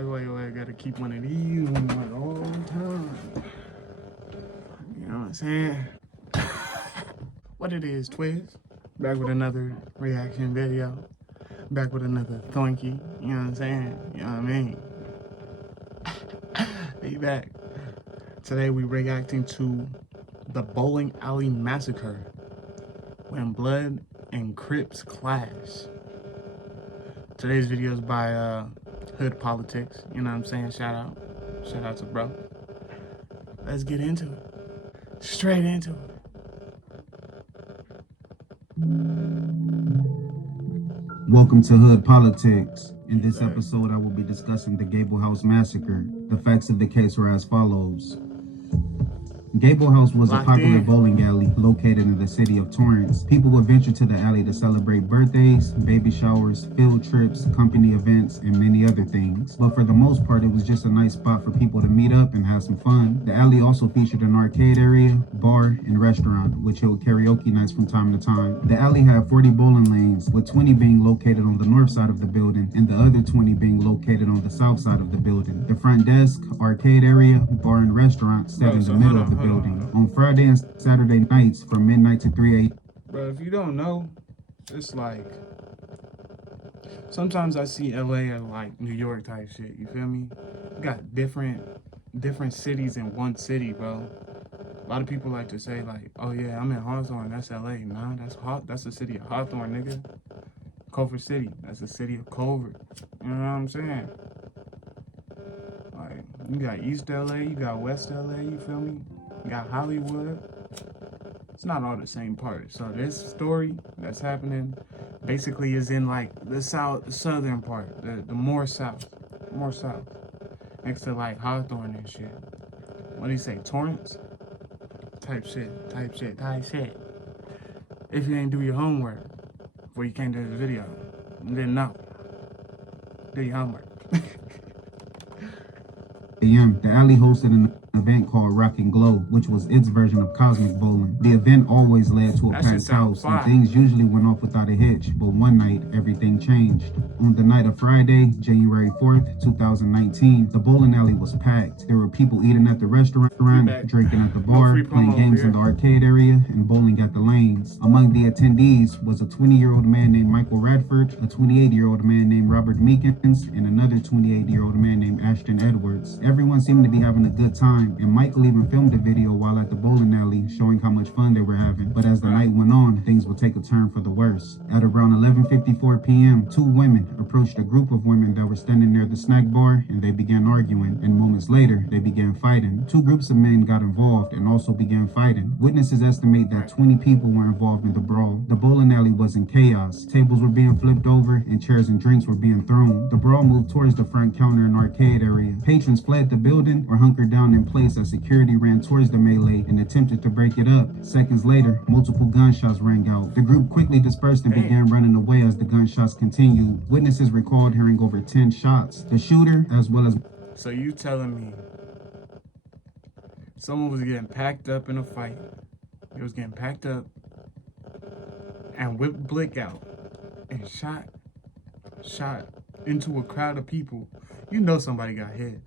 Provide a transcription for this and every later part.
That's why I gotta keep one of these on like all the time. You know what I'm saying? What it is, Twiz. Back with another reaction video. Back with another thonky. You know what I'm saying? You know what I mean? Be back. Today we reacting to the bowling alley massacre. When blood and Crips clash. Today's video is by Hood Politics. You know what I'm saying? Shout out to bro. Let's get into it. Straight into it. Welcome to Hood Politics. In this episode, I will be discussing the Gable House Massacre. The facts of the case are as follows. Gable House was a popular bowling alley located in the city of Torrance. People would venture to the alley to celebrate birthdays, baby showers, field trips, company events, and many other things. But for the most part, it was just a nice spot for people to meet up and have some fun. The alley also featured an arcade area, bar, and restaurant, which held karaoke nights from time to time. The alley had 40 bowling lanes, with 20 being located on the north side of the building, and the other 20 being located on the south side of the building. The front desk, arcade area, bar, and restaurant sat in the middle of the building. On Friday and Saturday nights from midnight to 3 a.m. Bro, if you don't know, it's like sometimes I see LA as like New York type shit, you feel me? You got different cities in one city, bro. A lot of people like to say like, oh yeah, I'm in Hawthorne, that's LA. Nah, that's the city of Hawthorne, nigga. Culver City, that's the city of Culver. You know what I'm saying? Like, you got East LA, you got West LA, you feel me? You got Hollywood. It's not all the same part. So this story that's happening basically is in like the southern part, the more south, next to like Hawthorne and shit. What do you say, Torrance? Type shit. If you ain't do your homework before you came to this video, then no. Do your homework. The alley hosted an event called Rock and Glow, which was its version of Cosmic Bowling. The event always led to a packed house, and things usually went off without a hitch, but one night, everything changed. On the night of Friday, January 4th, 2019, the bowling alley was packed. There were people eating at the restaurant, drinking at the bar, playing games in the arcade area, and bowling at the lanes. Among the attendees was a 20-year-old man named Michael Radford, a 28-year-old man named Robert Meekins, and another 28-year-old man named Ashton Edwards. Everyone seemed to be having a good time, and Michael even filmed a video while at the bowling alley showing how much fun they were having. But as the night went on, things would take a turn for the worse. At around 11:54 p.m., two women approached a group of women that were standing near the snack bar, and they began arguing, and moments later, they began fighting. Two groups of men got involved and also began fighting. Witnesses estimate that 20 people were involved in the brawl. The bowling alley was in chaos. Tables were being flipped over, and chairs and drinks were being thrown. The brawl moved towards the front counter and arcade area. Patrons fled the building or hunkered down in place as security ran towards the melee and attempted to break it up. Seconds later, multiple gunshots rang out. The group quickly dispersed and began running away as the gunshots continued. Witnesses recalled hearing over 10 shots. The shooter, as well as... So you telling me someone was getting packed up in a fight? It was getting packed up and whipped blick out and shot into a crowd of people. You know somebody got hit.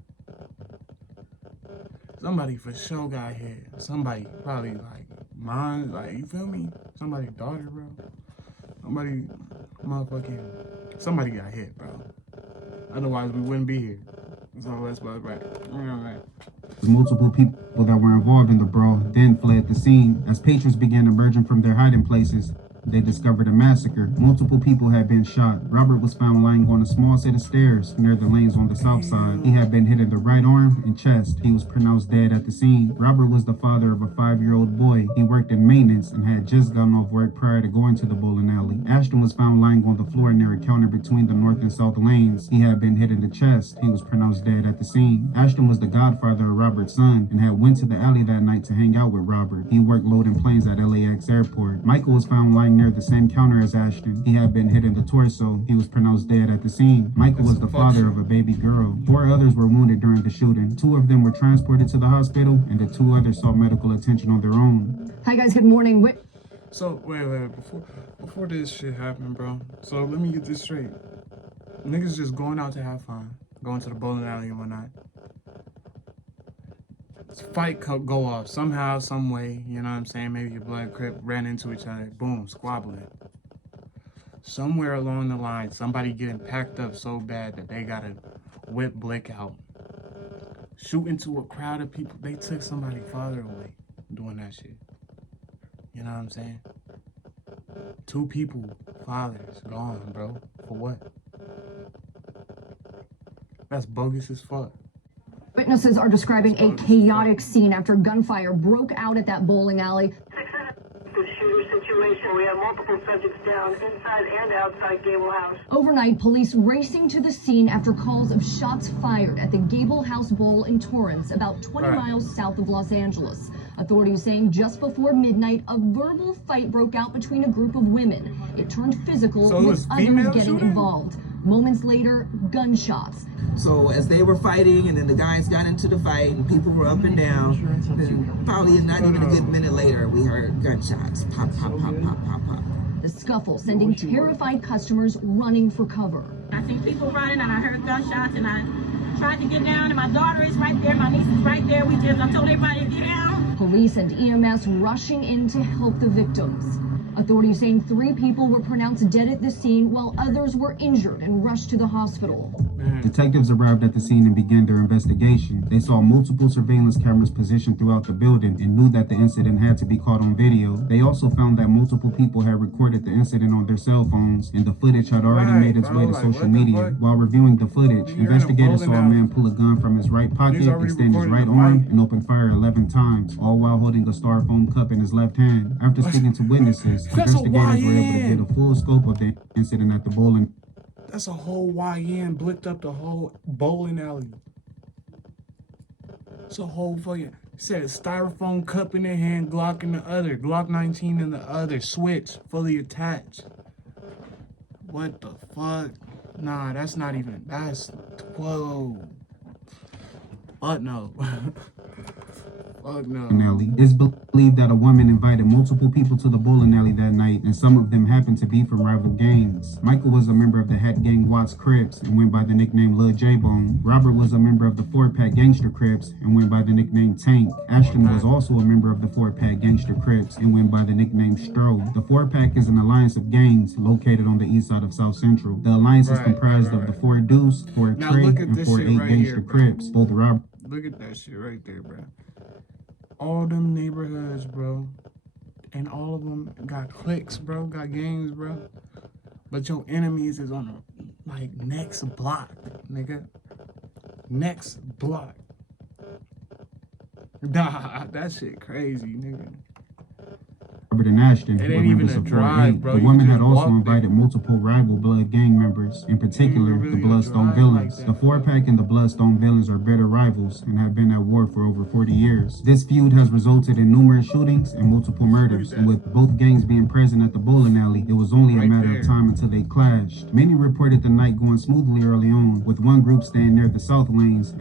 Somebody for sure got hit. Somebody probably like mine, like, you feel me? Somebody's daughter, bro. Somebody got hit, bro. Otherwise we wouldn't be here. So that's right. Multiple people that were involved in the brawl then fled the scene. As patrons began emerging from their hiding places, they discovered a massacre. Multiple people had been shot. Robert was found lying on a small set of stairs near the lanes on the south side. He had been hit in the right arm and chest. He was pronounced dead at the scene. Robert was the father of a 5-year-old boy. He worked in maintenance and had just gotten off work prior to going to the bowling alley. Ashton was found lying on the floor near a counter between the north and south lanes. He had been hit in the chest. He was pronounced dead at the scene. Ashton was the godfather of Robert's son and had went to the alley that night to hang out with Robert. He worked loading planes at LAX airport. Michael was found lying near the same counter as Ashton. He had been hit in the torso. He was pronounced dead at the scene. Michael was the father of a baby girl. 4 others were wounded during the shooting. 2 of them were transported to the hospital, and the 2 others sought medical attention on their own. Hi guys, good morning. So wait, before this shit happened, bro. So let me get this straight. Niggas just going out to have fun. going to the bowling alley and whatnot. Fight go off somehow, some way, you know what I'm saying? Maybe your blood crip ran into each other, boom, squabbling. Somewhere along the line, somebody getting packed up so bad that they gotta whip Blick out. Shoot into a crowd of people. They took somebody's father away doing that shit. You know what I'm saying? 2 people, fathers, gone, bro. For what? That's bogus as fuck. Witnesses are describing a chaotic scene after gunfire broke out at that bowling alley. The shooter situation. We have multiple subjects down inside and outside Gable House. Overnight, police racing to the scene after calls of shots fired at the Gable House Bowl in Torrance, about 20 miles south of Los Angeles. Authorities saying just before midnight, a verbal fight broke out between a group of women. It turned physical, with others getting involved. Moments later, gunshots. So as they were fighting and then the guys got into the fight and people were up and down, then probably not even a good minute later, we heard gunshots. Pop, pop, pop, pop, pop, pop. The scuffle sending terrified customers running for cover. I seen people running and I heard gunshots and I tried to get down and my daughter is right there, my niece is right there. I told everybody to get down. Police and EMS rushing in to help the victims. Authorities saying 3 people were pronounced dead at the scene while others were injured and rushed to the hospital. Detectives arrived at the scene and began their investigation. They saw multiple surveillance cameras positioned throughout the building and knew that the incident had to be caught on video. They also found that multiple people had recorded the incident on their cell phones, and the footage had already made its way to social media. While reviewing the footage, investigators saw a man pull a gun from his right pocket, extend his right arm, and open fire 11 times, all while holding a styrofoam cup in his left hand. After speaking to witnesses, investigators were able to get a full scope of the incident at the bowling. That's a whole YN blicked up the whole bowling alley. It's a whole fucking, said styrofoam cup in their hand, Glock in the other, Glock 19 in the other, switch, fully attached. What the fuck? Nah, that's not even, that's, whoa. Fuck no. Fuck no. It's believed that a woman invited multiple people to the bowling alley that night, and some of them happened to be from rival gangs. Michael was a member of the Hat Gang Watts Crips and went by the nickname Lil J-Bone. Robert was a member of the 4-Pack Gangster Crips and went by the nickname Tank. Ashton was also a member of the 4-Pack Gangster Crips and went by the nickname Stro. The 4-Pack is an alliance of gangs located on the east side of South Central. The alliance is comprised of the 4 Deuce, 4 Trey, and 4 8 Gangster Crips. Both Robert. Look at that shit right there, bro. All them neighborhoods, bro, and all of them got cliques, bro, got gangs, bro. But your enemies is on the, like, next block, nigga. Next block. Nah, that shit crazy, nigga. Robert and Ashton It ain't even a drive, bro. The woman had also invited multiple rival blood gang members, in particular the Bloodstone Villains. The 4-Pack and the Bloodstone Villains are bitter rivals and have been at war for over 40 years. This feud has resulted in numerous shootings and multiple murders, and with both gangs being present at the bowling alley, it was only a matter of time until they clashed. Many reported the night going smoothly early on, with one group staying near the south lanes.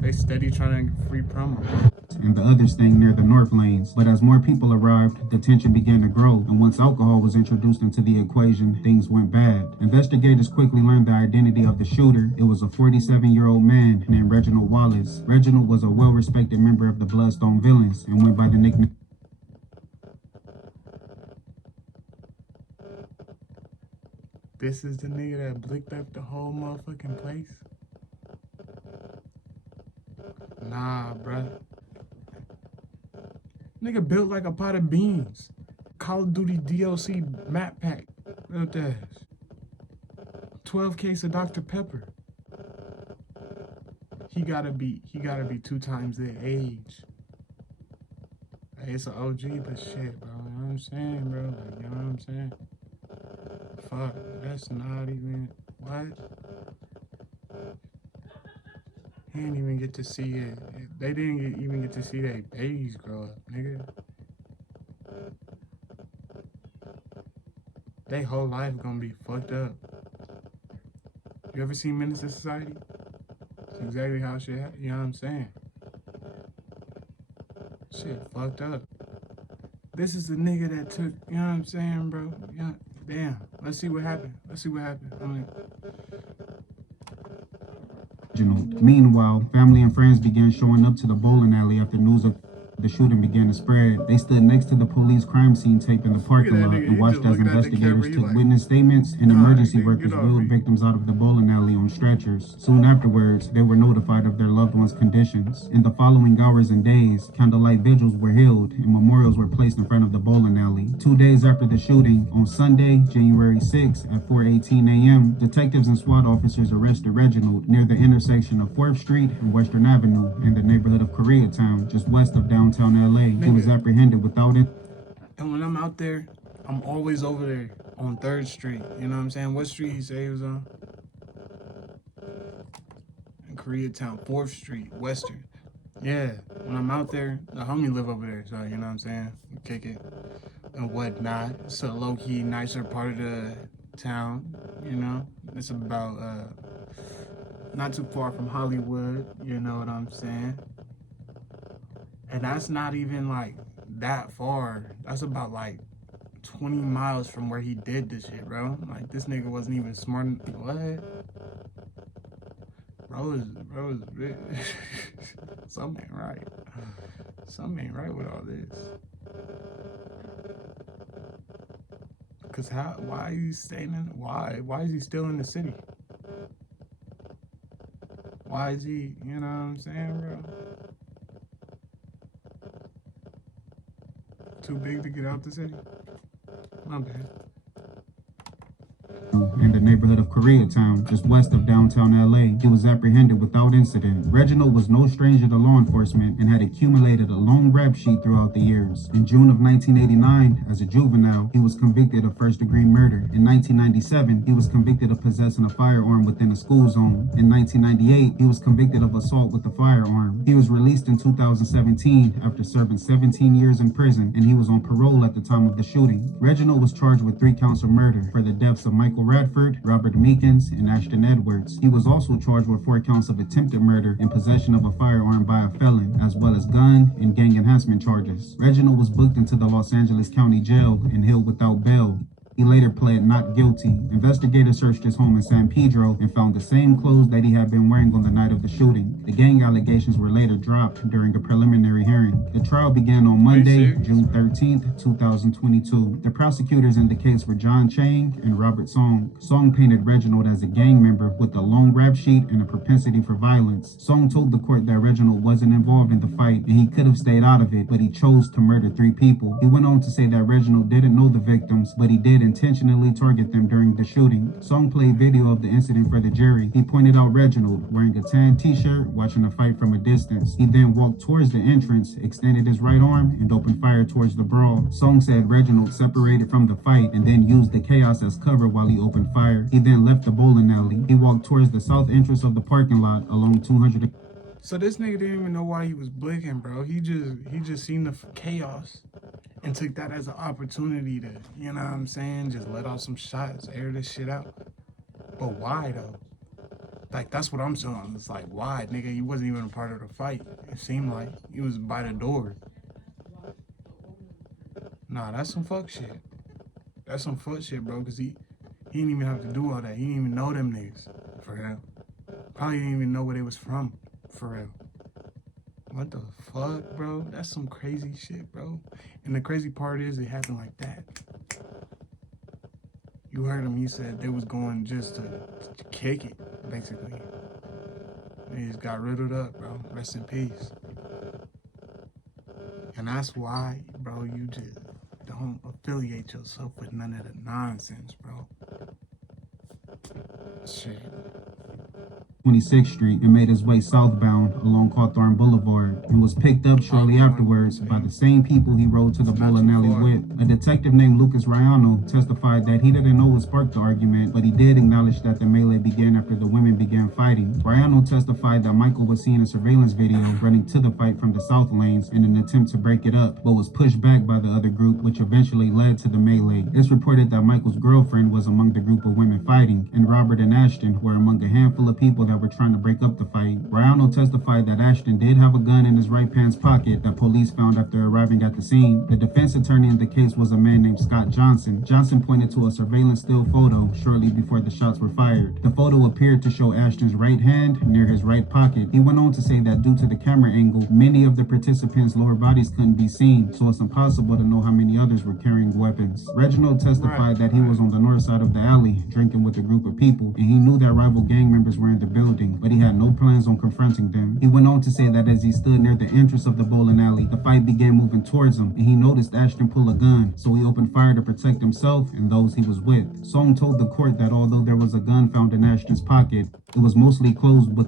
They steady trying to free promo. And the others staying near the north lanes. But as more people arrived, the tension began to grow, and once alcohol was introduced into the equation, things went bad. Investigators quickly learned the identity of the shooter. It was a 47-year-old man named Reginald Wallace. Reginald was a well-respected member of the Bloodstone Villains and went by the nickname. This is the nigga that blicked up the whole motherfucking place? Nah, bruh. Nigga built like a pot of beans. Call of Duty DLC map pack. Look at that. 12 case of Dr. Pepper. He gotta be 2 times their age. Hey, it's an OG, but shit, bro. You know what I'm saying, bro? Like, you know what I'm saying? Fuck, that's not even, what? He didn't even get to see it. They didn't even get to see their babies grow up, nigga. They whole life gonna be fucked up. You ever seen Menace to Society? It's exactly how shit, you know what I'm saying? Shit fucked up. This is the nigga that took, you know what I'm saying, bro? Yeah, damn. Let's see what happened. Let's see what happened. I mean, Meanwhile, family and friends began showing up to the bowling alley after news of the shooting began to spread. They stood next to the police crime scene tape in the parking lot and watched as investigators took witness statements and emergency workers wheeled victims out of the bowling alley on stretchers. Soon afterwards, they were notified of their loved ones' conditions. In the following hours and days, candlelight vigils were held and memorials were placed in front of the bowling alley. 2 days after the shooting, on Sunday, January 6 at 4:18 a.m., detectives and SWAT officers arrested Reginald near the intersection of 4th Street and Western Avenue in the neighborhood of Koreatown, just west of downtown LA. He was apprehended without it. And when I'm out there, I'm always over there on 3rd Street. You know what I'm saying? What street he said he was on? In Koreatown, 4th Street, Western. Yeah, when I'm out there, the homie live over there, so you know what I'm saying? We kick it and whatnot. It's a low-key, nicer part of the town, you know? It's about, not too far from Hollywood, you know what I'm saying? And that's not even like that far. That's about like 20 miles from where he did this shit, bro. Like this nigga wasn't even smart. What? Bro is rich. Something ain't right. Something ain't right with all this. Cause why is he staying in, why is he still in the city? Why is he, you know what I'm saying, bro? Too big to get out the city? My bad. In the neighborhood of Koreatown, just west of downtown LA, he was apprehended without incident. Reginald was no stranger to law enforcement and had accumulated a long rap sheet throughout the years. In June of 1989, as a juvenile, he was convicted of first-degree murder. In 1997, he was convicted of possessing a firearm within a school zone. In 1998, he was convicted of assault with a firearm. He was released in 2017 after serving 17 years in prison, and he was on parole at the time of the shooting. Reginald was charged with 3 counts of murder for the deaths of Michael Radford, Robert Meekins, and Ashton Edwards. He was also charged with 4 counts of attempted murder and possession of a firearm by a felon, as well as gun and gang enhancement charges. Reginald was booked into the Los Angeles County Jail and held without bail. He later pled not guilty. Investigators searched his home in San Pedro and found the same clothes that he had been wearing on the night of the shooting. The gang allegations were later dropped during a preliminary hearing. The trial began on Monday, June 13th, 2022. The prosecutors in the case were John Chang and Robert Song. Song painted Reginald as a gang member with a long rap sheet and a propensity for violence. Song told the court that Reginald wasn't involved in the fight and he could have stayed out of it, but he chose to murder 3 people. He went on to say that Reginald didn't know the victims, but he did intentionally target them during the shooting. Song played video of the incident for the jury. He pointed out Reginald wearing a tan t-shirt, watching the fight from a distance. He then walked towards the entrance, extended his right arm, and opened fire towards the brawl. Song said Reginald separated from the fight and then used the chaos as cover while he opened fire. He then left the bowling alley. He walked towards the south entrance of the parking lot along 200. So this nigga didn't even know why he was blicking, bro. He just seen the chaos and took that as an opportunity to, you know what I'm saying, just let off some shots, air this shit out. But why though? Like that's what I'm saying. It's like why, nigga? He wasn't even a part of the fight. It seemed like he was by the door. Nah, that's some fuck shit. That's some fuck shit, bro. Cause he didn't even have to do all that. He didn't even know them niggas, for real. Probably didn't even know where they was from, for real. What the fuck, bro? That's some crazy shit, bro. And the crazy part is it happened like that. You heard him, he said they was going just to kick it, basically. They just got riddled up, bro. Rest in peace. And that's why, bro, you just don't affiliate yourself with none of the nonsense, bro. Shit. 26th Street and made his way southbound along Cawthorn Boulevard and was picked up shortly afterwards by the same people he rode to the bowling alley with. A detective named Lucas Rayano testified that he didn't know what sparked the argument, but he did acknowledge that the melee began after the women began fighting. Rayano testified that Michael was seen in a surveillance video running to the fight from the south lanes in an attempt to break it up, but was pushed back by the other group, which eventually led to the melee. It's reported that Michael's girlfriend was among the group of women fighting, and Robert and Ashton were among a handful of people that that were trying to break up the fight. Briano testified that Ashton did have a gun in his right pants pocket that police found after arriving at the scene. The defense attorney in the case was a man named Scott Johnson. Johnson pointed to a surveillance still photo shortly before the shots were fired. The photo appeared to show Ashton's right hand near his right pocket. He went on to say that due to the camera angle, many of the participants' lower bodies couldn't be seen, so it's impossible to know how many others were carrying weapons. Reginald testified that he was on the north side of the alley drinking with a group of people, and he knew that rival gang members were in the building, but he had no plans on confronting them. He went on to say that as he stood near the entrance of the bowling alley, the fight began moving towards him, and he noticed Ashton pull a gun, so he opened fire to protect himself and those he was with. Song told the court that although there was a gun found in Ashton's pocket, it was mostly closed but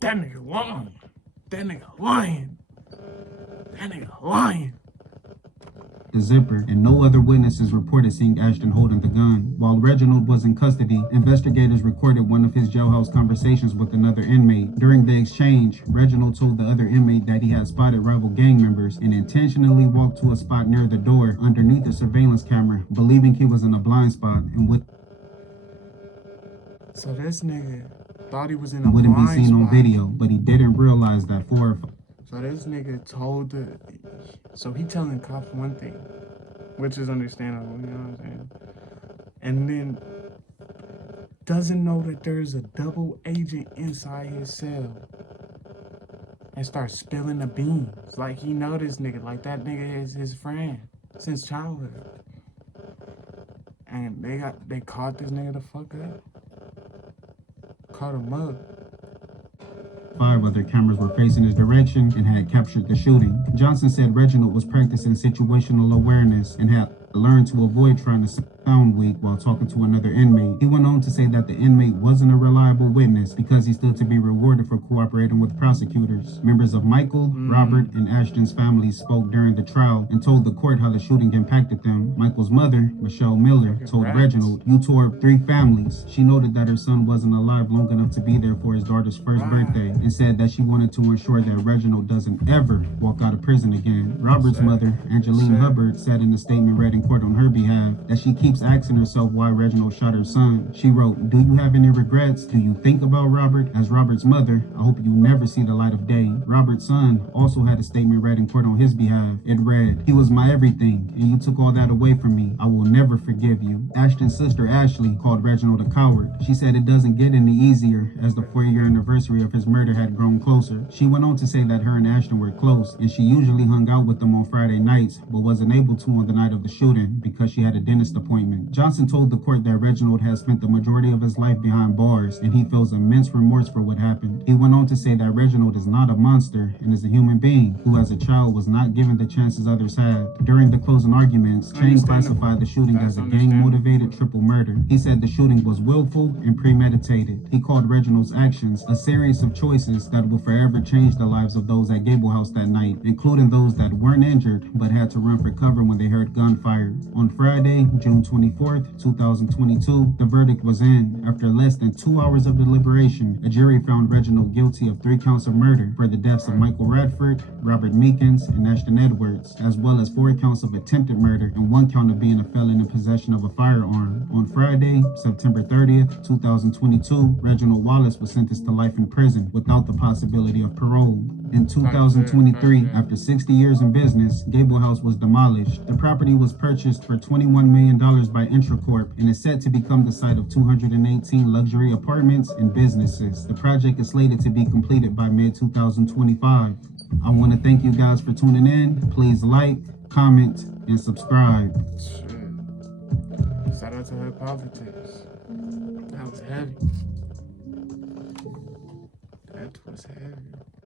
that nigga lying. That nigga lying. That nigga lying. the zipper, and no other witnesses reported seeing Ashton holding the gun. While Reginald was in custody, investigators recorded one of his jailhouse conversations with another inmate. During the exchange, Reginald told the other inmate that he had spotted rival gang members and intentionally walked to a spot near the door underneath the surveillance camera, believing he was in a blind spot and So this nigga thought he was in a wouldn't be blind seen on spot. video, but he didn't realize that So this nigga told so he telling cops one thing, which is understandable, you know what I'm saying? And then doesn't know that there's a double agent inside his cell and starts spilling the beans. Like he know this nigga, like that nigga is his friend since childhood. And they caught this nigga the fuck up. Caught him up. 5 other cameras were facing his direction and had captured the shooting. Johnson said Reginald was practicing situational awareness and had learned to avoid trying to sound weak while talking to another inmate. He went on to say that the inmate wasn't a reliable witness because he stood to be rewarded for cooperating with prosecutors. Members of Michael, Robert, and Ashton's families spoke during the trial and told the court how the shooting impacted them. Michael's mother, Michelle Miller, told Reginald, "You tore up 3 families." She noted that her son wasn't alive long enough to be there for his daughter's first birthday and said that she wanted to ensure that Reginald doesn't ever walk out of prison again. Robert's mother, Angeline Hubbard, said in a statement read in court on her behalf that she keeps asking herself why Reginald shot her son. She wrote, "Do you have any regrets? Do you think about Robert? As Robert's mother, I hope you never see the light of day." Robert's son also had a statement read in court on his behalf. It read, "He was my everything, and you took all that away from me. I will never forgive you." Ashton's sister, Ashley, called Reginald a coward. She said it doesn't get any easier as the 4-year anniversary of his murder had grown closer. She went on to say that her and Ashton were close, and she usually hung out with them on Friday nights, but wasn't able to on the night of the shooting because she had a dentist appointment. Johnson told the court that Reginald has spent the majority of his life behind bars, and he feels immense remorse for what happened. He went on to say that Reginald is not a monster and is a human being who as a child was not given the chances others had. During the closing arguments, Chang classified the shooting as a gang-motivated triple murder. He said the shooting was willful and premeditated. He called Reginald's actions a series of choices that will forever change the lives of those at Gable House that night, including those that weren't injured but had to run for cover when they heard gunfire. On Friday, June 24th, 2022, the verdict was in. After less than 2 hours of deliberation, a jury found Reginald guilty of 3 counts of murder for the deaths of Michael Radford, Robert Meekins, and Ashton Edwards, as well as 4 counts of attempted murder and 1 count of being a felon in possession of a firearm. On Friday, September 30th, 2022, Reginald Wallace was sentenced to life in prison without the possibility of parole. In 2023, after 60 years in business, Gable House was demolished. The property was purchased for $21 million by Intracorp and is set to become the site of 218 luxury apartments and businesses. The project is slated to be completed by mid-2025. I want to thank you guys for tuning in. Please like, comment, and subscribe. Shit. Shout out to her politics. That was heavy. That was heavy.